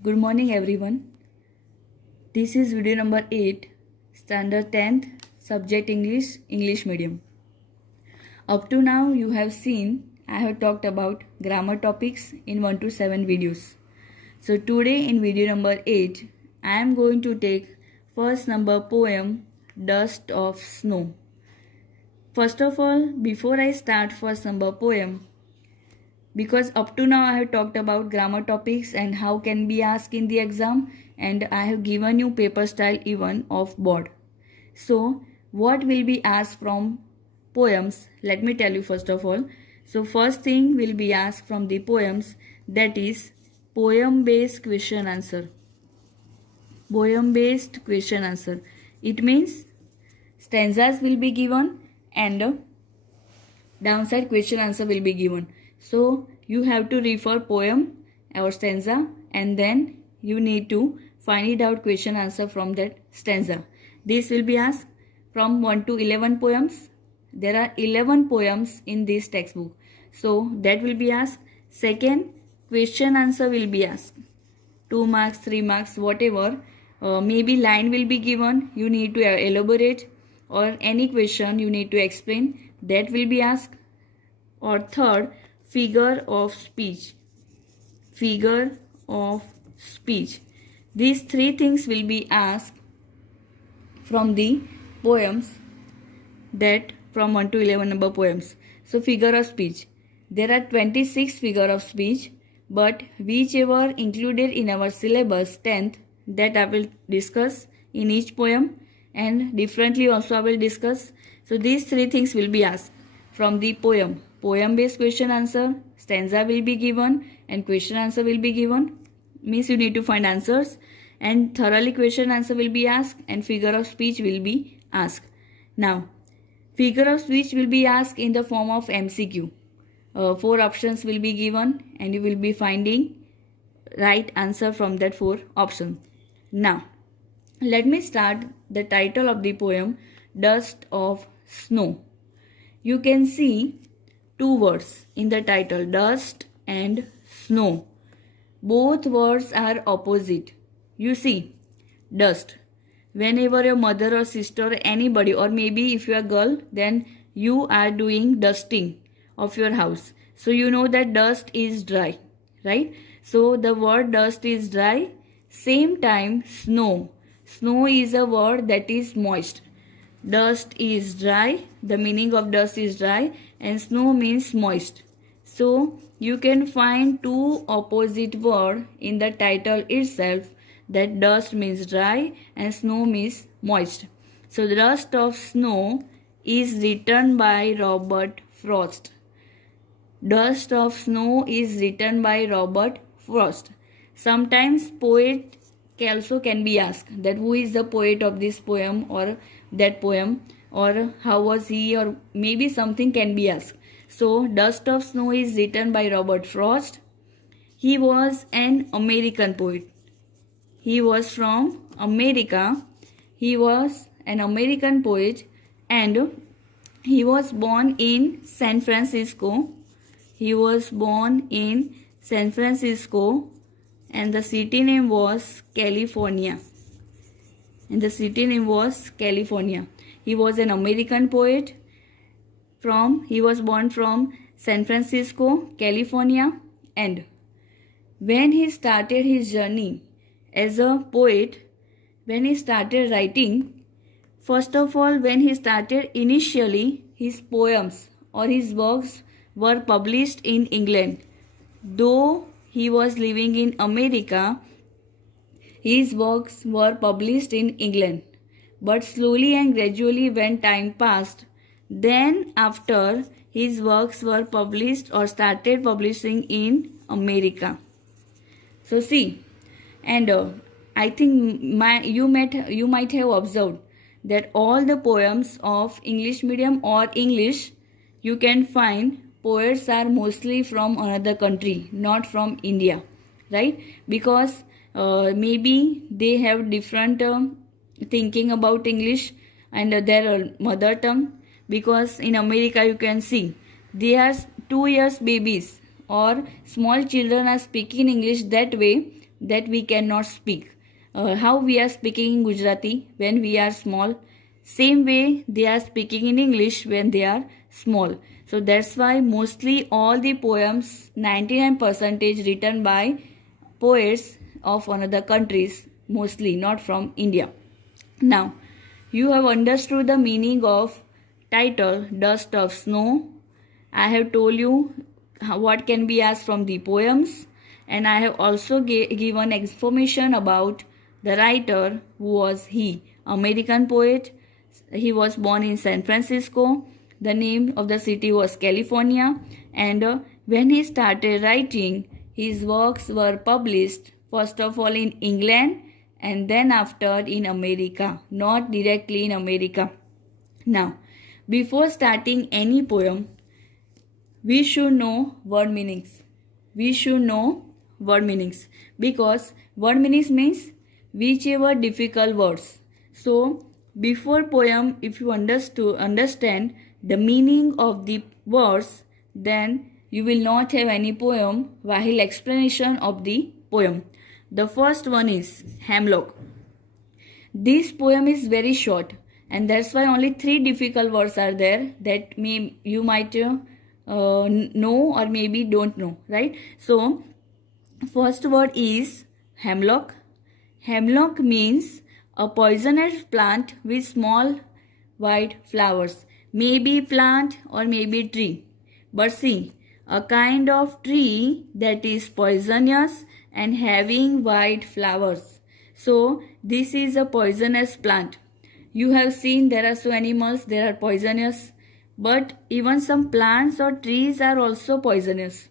Good morning everyone. This is video number 8, standard 10th, subject English medium. Up to now you have seen I have talked about grammar topics in 1 to 7 videos. So today in video number 8, I am going to take first number poem Dust of Snow. First of all, before I start first number poem, because up to now I have talked about grammar topics and how can be asked in the exam, and I have given you paper style even of board. So what will be asked from poems? Let me tell you first of all. So first thing will be asked from the poems, that is poem based question answer. Poem based question answer. It means stanzas will be given and downside question answer will be given. So you have to refer poem or stanza and then you need to find it out question answer from that stanza. This will be asked from 1 to 11 poems. There are 11 poems in this textbook. So that will be asked. Second, question answer will be asked. 2 marks, 3 marks, whatever. Maybe line will be given. You need to elaborate, or any question you need to explain. That will be asked. Or third, figure of speech. Figure of speech. These three things will be asked from the poems, that from 1 to 11 number poems. So figure of speech. There are 26 figure of speech, but whichever included in our syllabus 10th, that I will discuss in each poem, and differently also I will discuss. So these three things will be asked from the poem. Poem based question answer, stanza will be given and question answer will be given. Means you need to find answers, and thoroughly question answer will be asked and figure of speech will be asked. Now, figure of speech will be asked in the form of MCQ. 4 options will be given and you will be finding right answer from that 4 options. Now, let me start the title of the poem, Dust of Snow. You can see 2 words in the title, dust and snow. Both words are opposite. You see, dust. Whenever your mother or sister or anybody, or maybe if you are a girl, then you are doing dusting of your house. So you know that dust is dry, right? So the word dust is dry. Same time, snow. Snow is a word that is moist. Dust is dry. The meaning of dust is dry, and snow means moist. So you can find 2 opposite words in the title itself, that dust means dry and snow means moist. So the Dust of Snow is written by Robert Frost. Dust of Snow is written by Robert Frost. Sometimes poet also can be asked, that who is the poet of this poem or that poem, or how was he, or maybe something can be asked. So Dust of Snow is written by Robert Frost. He was an American poet. He was from America. He was an American poet and he was born in San Francisco. He was born in San Francisco and the city name was California. And the city name was California. He was an American poet. He was born from San Francisco, California, and when he started his journey as a poet, when he started writing, first of all, when he started initially, his poems or his works were published in England. Though he was living in America, his works were published in England. But slowly and gradually when time passed, then after his works were published or started publishing in America. So see, and I think you might have observed that all the poems of English medium or English, you can find poets are mostly from another country, not from India, right? Because maybe they have different thinking about English and their mother tongue. Because in America you can see they are 2 years babies or small children are speaking English that way, that we cannot speak. How we are speaking in Gujarati when we are small, same way they are speaking in English when they are small. So that's why mostly all the poems, 99% written by poets of another countries, mostly not from India. Now, you have understood the meaning of title Dust of Snow. I have told you what can be asked from the poems, and I have also given information about the writer. Who was he? American poet. He was born in San Francisco. The name of the city was California, and when he started writing, his works were published first of all in England and then after in America, not directly in America. Now, before starting any poem, we should know word meanings. We should know word meanings because word meanings means whichever difficult words. So, before poem, if you understand the meaning of the words, then you will not have any poem while explanation of the poem. The first one is Hemlock. This poem is very short, and that's why only 3 difficult words are there that you might know or maybe don't know, right? So, first word is hemlock. Hemlock means a poisonous plant with small white flowers. Maybe plant or maybe tree. But see, a kind of tree that is poisonous and having white flowers. So, this is a poisonous plant. You have seen there are so animals, they are poisonous. But even some plants or trees are also poisonous.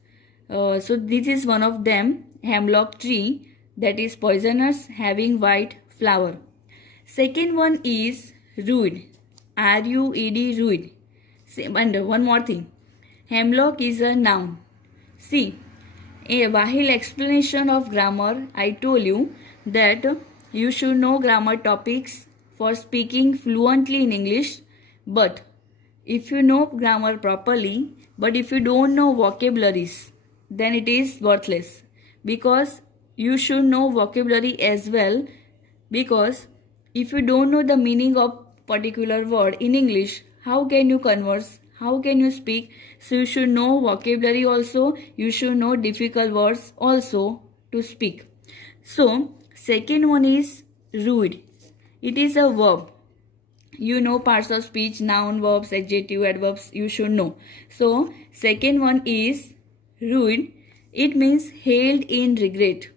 So this is one of them, hemlock tree, that is poisonous, having white flower. Second one is rude, R-U-E-D, rude. And one more thing, hemlock is a noun. See, while explanation of grammar, I told you that you should know grammar topics for speaking fluently in English, but if you know grammar properly, but if you don't know vocabularies, then it is worthless. Because you should know vocabulary as well. Because if you don't know the meaning of particular word in English, how can you converse? How can you speak? So you should know vocabulary also. You should know difficult words also to speak. So second one is rude. It is a verb. You know parts of speech, noun, verbs, adjective, adverbs, you should know. So second one is rude. It means held in regret.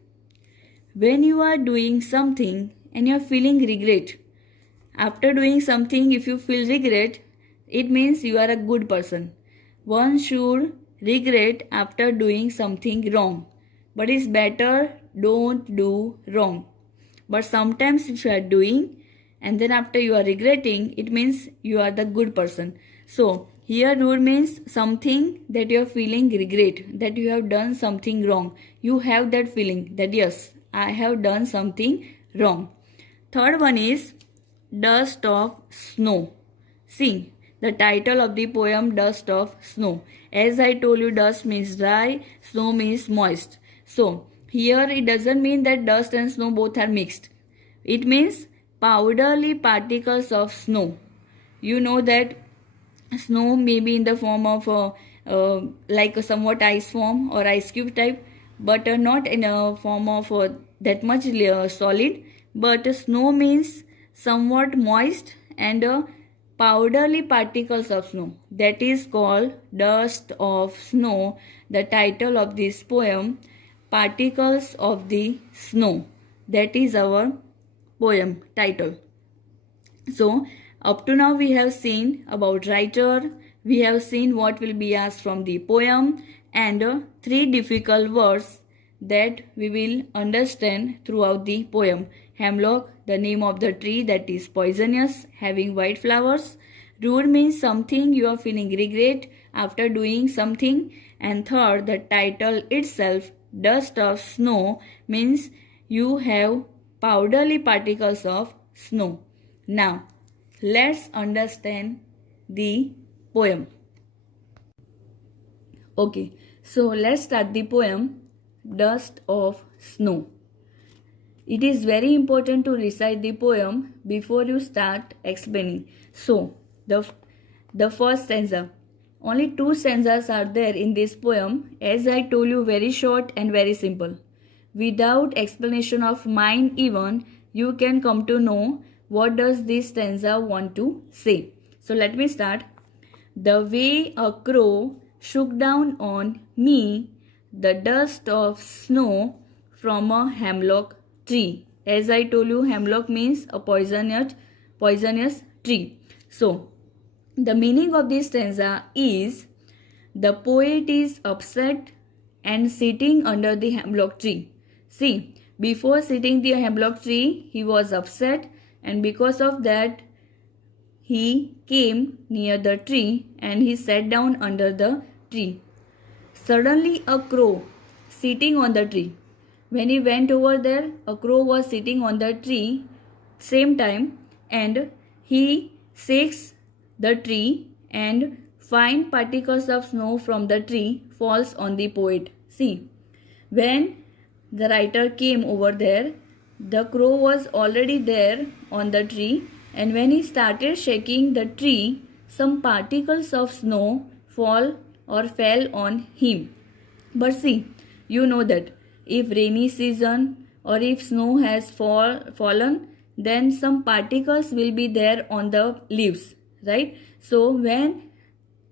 When you are doing something and you are feeling regret, after doing something if you feel regret, it means you are a good person. One should regret after doing something wrong, but it's better don't do wrong. But sometimes if you are doing and then after you are regretting, it means you are the good person. So here rude means something that you are feeling regret, that you have done something wrong. You have that feeling that yes, I have done something wrong. Third one is dust of snow. See, the title of the poem Dust of Snow. As I told you, dust means dry, snow means moist. So here it doesn't mean that dust and snow both are mixed. It means powdery particles of snow. You know that snow may be in the form of like a somewhat ice form or ice cube type, but not in a form of that much solid. But snow means somewhat moist and powdery particles of snow. That is called dust of snow. The title of this poem, Particles of the Snow. That is our poem title. So up to now we have seen about writer, we have seen what will be asked from the poem, and 3 difficult words that we will understand throughout the poem. Hemlock, the name of the tree that is poisonous, having white flowers. Rude means something you are feeling regret after doing something. And third, the title itself, Dust of Snow, means you have powdery particles of snow. Now, let's understand the poem. Okay, so let's start the poem Dust of Snow. It is very important to recite the poem before you start explaining. So, the first stanza. Only two stanzas are there in this poem, as I told you, very short and very simple. Without explanation of mine even, you can come to know what does this stanza want to say. So let me start. The way a crow shook down on me the dust of snow from a hemlock tree. As I told you, hemlock means a poisonous tree. So the meaning of this stanza is the poet is upset and sitting under the hemlock tree. See, before sitting the hemlock tree, he was upset, and because of that, he came near the tree and he sat down under the tree. Suddenly, a crow sitting on the tree. When he went over there, a crow was sitting on the tree same time, and he shakes the tree and fine particles of snow from the tree falls on the poet. See, when the writer came over there, the crow was already there on the tree, and when he started shaking the tree, some particles of snow fell on him. But see, you know that if rainy season or if snow has fallen, then some particles will be there on the leaves, right? So when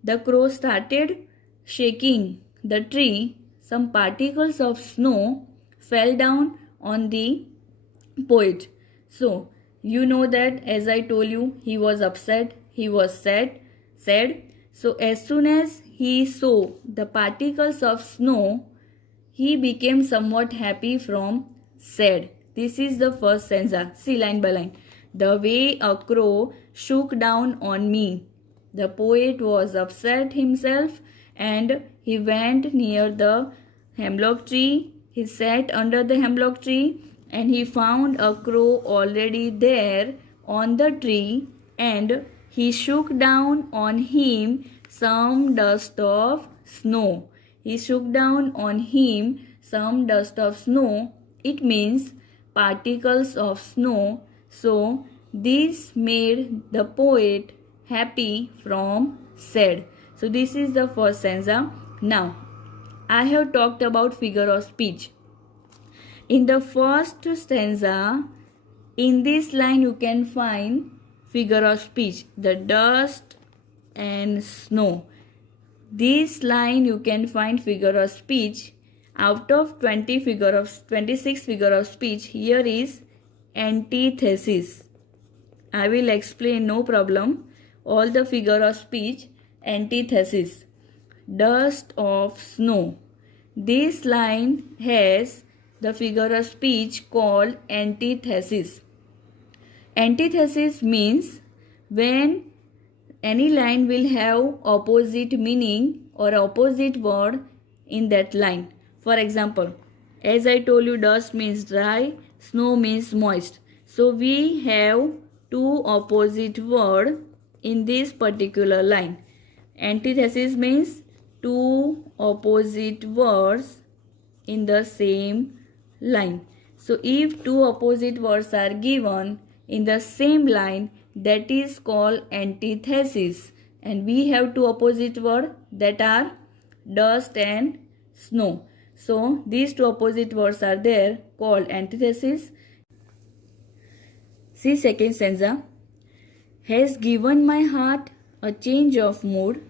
the crow started shaking the tree, some particles of snow fell down on the poet. So you know that, as I told you, he was upset, he was sad. So as soon as he saw the particles of snow, he became somewhat happy from sad. This is the first stanza. See line by line. The way a crow shook down on me. The poet was upset himself and he went near the hemlock tree. He sat under the hemlock tree and he found a crow already there on the tree, and he shook down on him some dust of snow. He shook down on him some dust of snow. It means particles of snow. So this made the poet happy from sad. So this is the first stanza. Now I have talked about figure of speech. In the first stanza, in this line you can find figure of speech, the dust and snow. This line you can find figure of speech. Out of 26 figure of speech, here is antithesis. I will explain, no problem. All the figure of speech. Antithesis. Dust of snow. This line has the figure of speech called antithesis. Antithesis means when any line will have opposite meaning or opposite word in that line. For example, as I told you, dust means dry, snow means moist. So we have two opposite words in this particular line. Antithesis means two opposite words in the same line. So if two opposite words are given in the same line, that is called antithesis. And we have two opposite words that are dust and snow. So these two opposite words are there called antithesis. See second stanza. Has given my heart a change of mood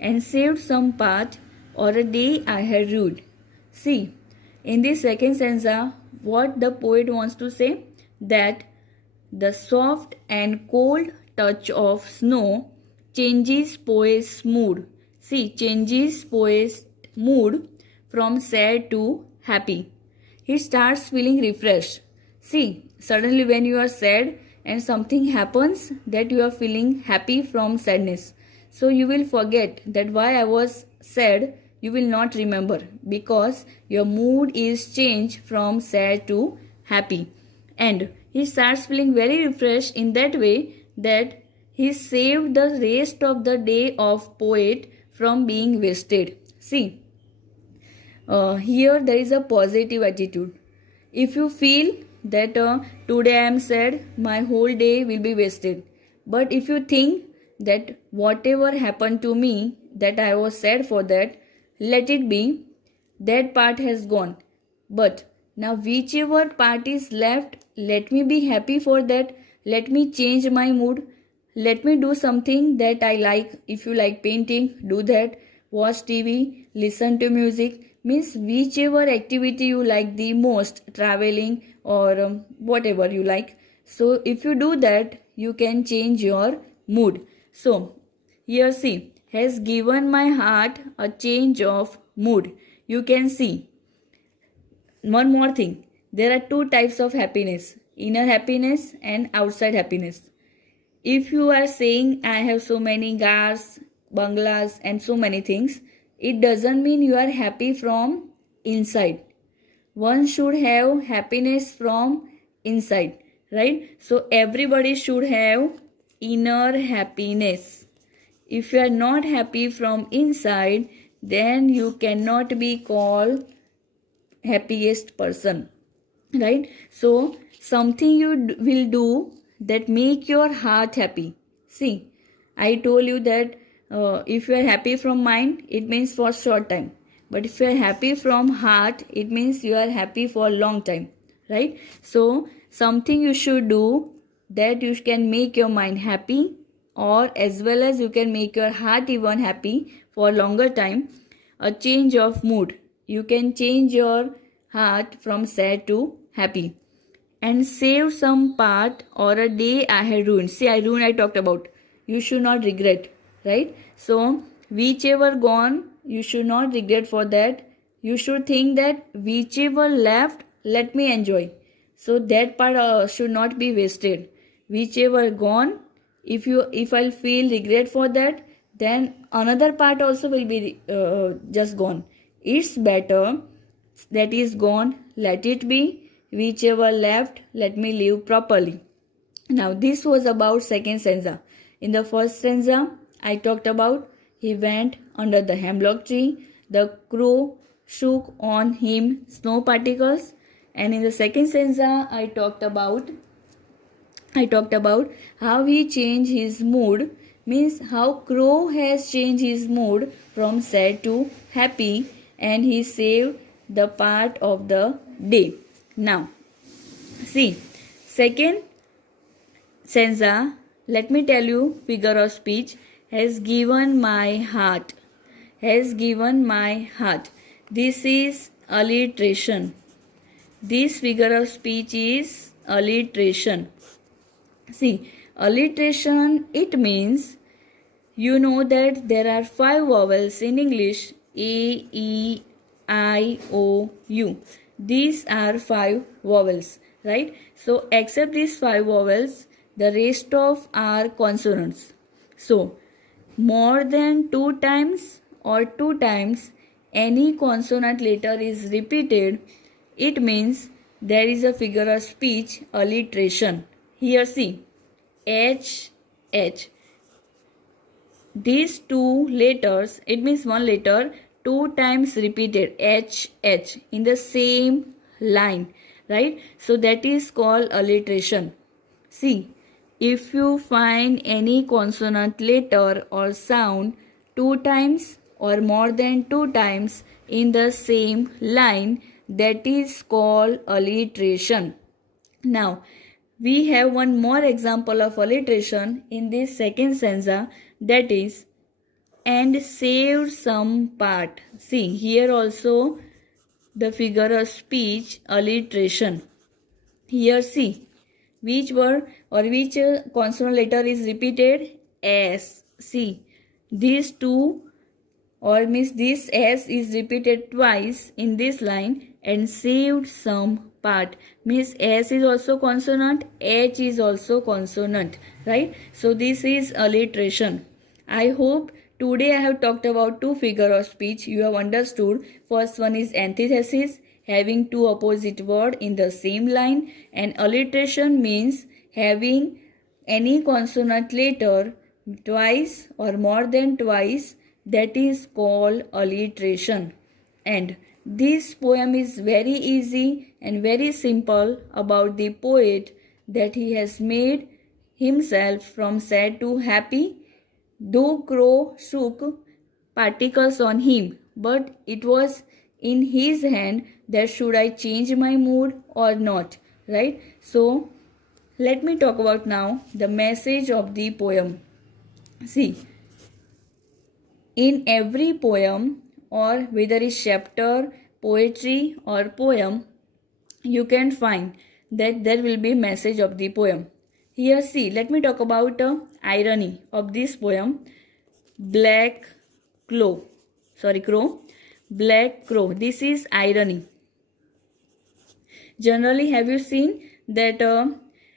and saved some part or a day I had rued. See, in this second stanza, what the poet wants to say? That the soft and cold touch of snow changes poet's mood. See, changes poet's mood from sad to happy. He starts feeling refreshed. See, suddenly when you are sad and something happens, that you are feeling happy from sadness. So you will forget that why I was sad, you will not remember, because your mood is changed from sad to happy. And he starts feeling very refreshed in that way that he saved the rest of the day of poet from being wasted. See, here there is a positive attitude. If you feel that today I am sad, my whole day will be wasted. But if you think that whatever happened to me, that I was sad for that, let it be, that part has gone. But now whichever part is left, let me be happy for that. Let me change my mood. Let me do something that I like. If you like painting, do that. Watch TV, listen to music. Means whichever activity you like the most, traveling or whatever you like. So if you do that, you can change your mood. So here see, has given my heart a change of mood. You can see. One more thing. There are two types of happiness. Inner happiness and outside happiness. If you are saying I have so many cars, bungalows and so many things, it doesn't mean you are happy from inside. One should have happiness from inside, right? So everybody should have inner happiness. If you are not happy from inside, then you cannot be called happiest person, right? So something you will do that make your heart happy. See, I told you that if you are happy from mind, it means for short time, but if you are happy from heart, it means you are happy for long time, right? So something you should do that you can make your mind happy, or as well as you can make your heart even happy for longer time. A change of mood. You can change your heart from sad to happy and save some part or a day I had ruined. See, I talked about. You should not regret, right? So, whichever gone, you should not regret for that. You should think that whichever left, let me enjoy. So that part should not be wasted. Whichever gone, if I'll feel regret for that, then another part also will be just gone. It's better that is gone, let it be. Whichever left, let me live properly. Now this was about second stanza. In the first stanza, I talked about he went under the hemlock tree, the crow shook on him snow particles, and in the second stanza, I talked about how he changed his mood, means how crow has changed his mood from sad to happy, and he saved the part of the day. Now see, second stanza, let me tell you, figure of speech, has given my heart. Has given my heart. This is alliteration. This figure of speech is alliteration. See, alliteration, it means, you know that there are 5 vowels in English: A, E, I, O, U. These are 5 vowels, right? So, except these 5 vowels, the rest of are consonants. So, more than 2 times or 2 times any consonant letter is repeated, it means there is a figure of speech alliteration. Here see, H, H. These 2 letters, it means one letter, 2 times repeated, H, H, in the same line, right? So that is called alliteration. See, if you find any consonant letter or sound 2 times or more than 2 times in the same line, that is called alliteration. Now, we have one more example of alliteration in this second stanza, that is, and saved some part. See, here also the figure of speech alliteration. Here see, which word or which consonant letter is repeated? S. See, these two, or means this S is repeated twice in this line and saved some part, means S is also consonant, H is also consonant, right? So this is alliteration. I hope today I have talked about 2 figure of speech you have understood. First one is antithesis, having 2 opposite word in the same line, and alliteration means having any consonant letter twice or more than twice, that is called alliteration. And this poem is very easy. and very simple about the poet that he has made himself from sad to happy. Though crow shook particles on him, but it was in his hand that should I change my mood or not, right? So let me talk about now the message of the poem. See, in every poem, or whether it's chapter, poetry or poem, you can find that there will be message of the poem. Here see, let me talk about irony of this poem. Black crow, black crow. This is irony. Generally, have you seen that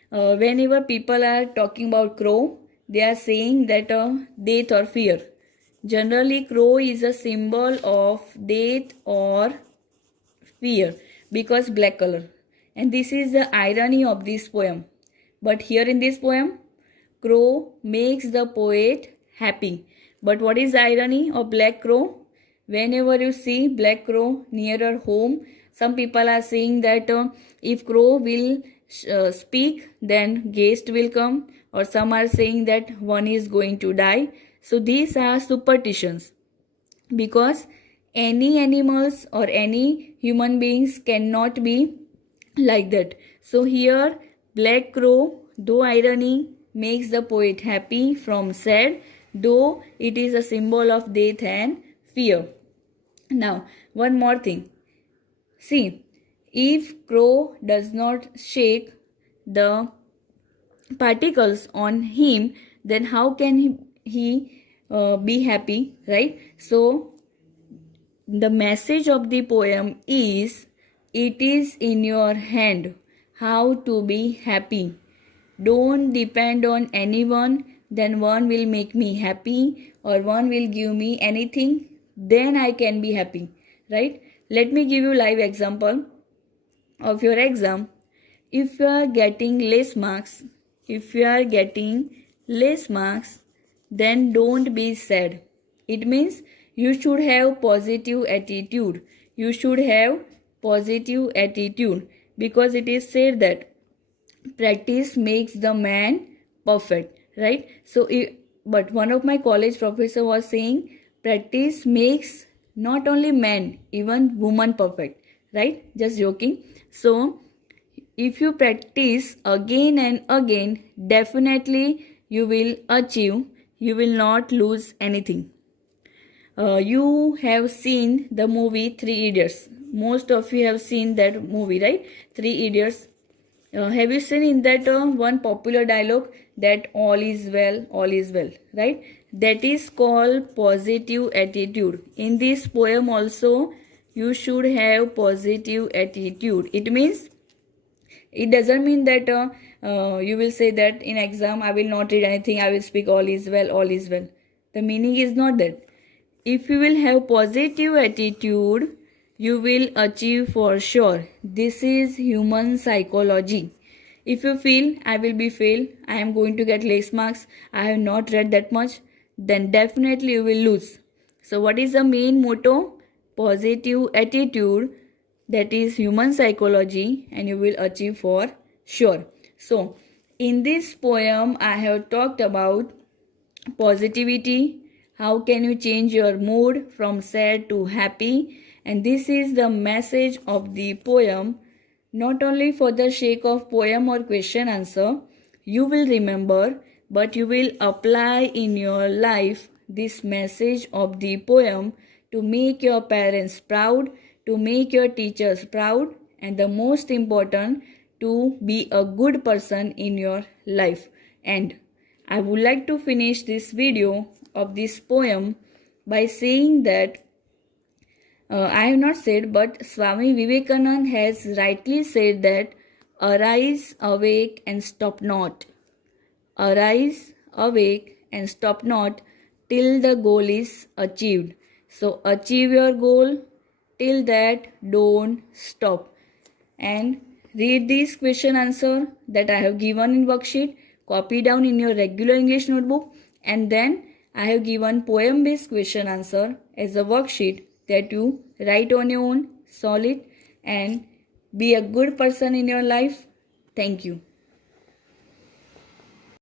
whenever people are talking about crow, they are saying that death or fear. Generally, crow is a symbol of death or fear because black color. And this is the irony of this poem. But here in this poem, crow makes the poet happy. But what is the irony of black crow? Whenever you see black crow nearer home, some people are saying that if crow will speak, then guest will come, or some are saying that one is going to die. So these are superstitions, because any animals or any human beings cannot be like that. So here black crow, though irony, makes the poet happy from sad, though it is a symbol of death and fear. Now one more thing. See, if crow does not shake the particles on him, then how can he be happy, right? So the message of the poem is, it is in your hand how to be happy. Don't depend on anyone, then one will make me happy, or one will give me anything, then I can be happy, right? Let me give you live example of your exam. If you are getting less marks, then don't be sad. It means you should have positive attitude. Because it is said that practice makes the man perfect, right? So but one of my college professor was saying practice makes not only man, even woman perfect, right? Just joking. So if you practice again and again, definitely you will achieve, you will not lose anything. You have seen the movie Three Idiots. Most of you have seen that movie, right? Three Idiots. Have you seen in that one popular dialogue that all is well, right? That is called positive attitude. In this poem also, you should have positive attitude. It means, it doesn't mean that you will say that in exam I will not read anything, I will speak all is well. The meaning is not that. If you will have positive attitude, you will achieve for sure. This is human psychology. If you feel I will be fail, I am going to get less marks, I have not read that much, then definitely you will lose. So what is the main motto? Positive attitude. That is human psychology, and you will achieve for sure. So in this poem I have talked about positivity. How can you change your mood from sad to happy? And this is the message of the poem. Not only for the sake of poem or question answer, you will remember, but you will apply in your life this message of the poem to make your parents proud, to make your teachers proud, and the most important, to be a good person in your life. And I would like to finish this video of this poem by saying that I have not said, but Swami Vivekananda has rightly said that arise, awake and stop not. Arise, awake and stop not till the goal is achieved. So achieve your goal, till that don't stop. And read this question answer that I have given in worksheet, copy down in your regular English notebook, and then I have given poem based question answer as a worksheet that you write on your own, solve it, and Be a good person in your life. Thank you.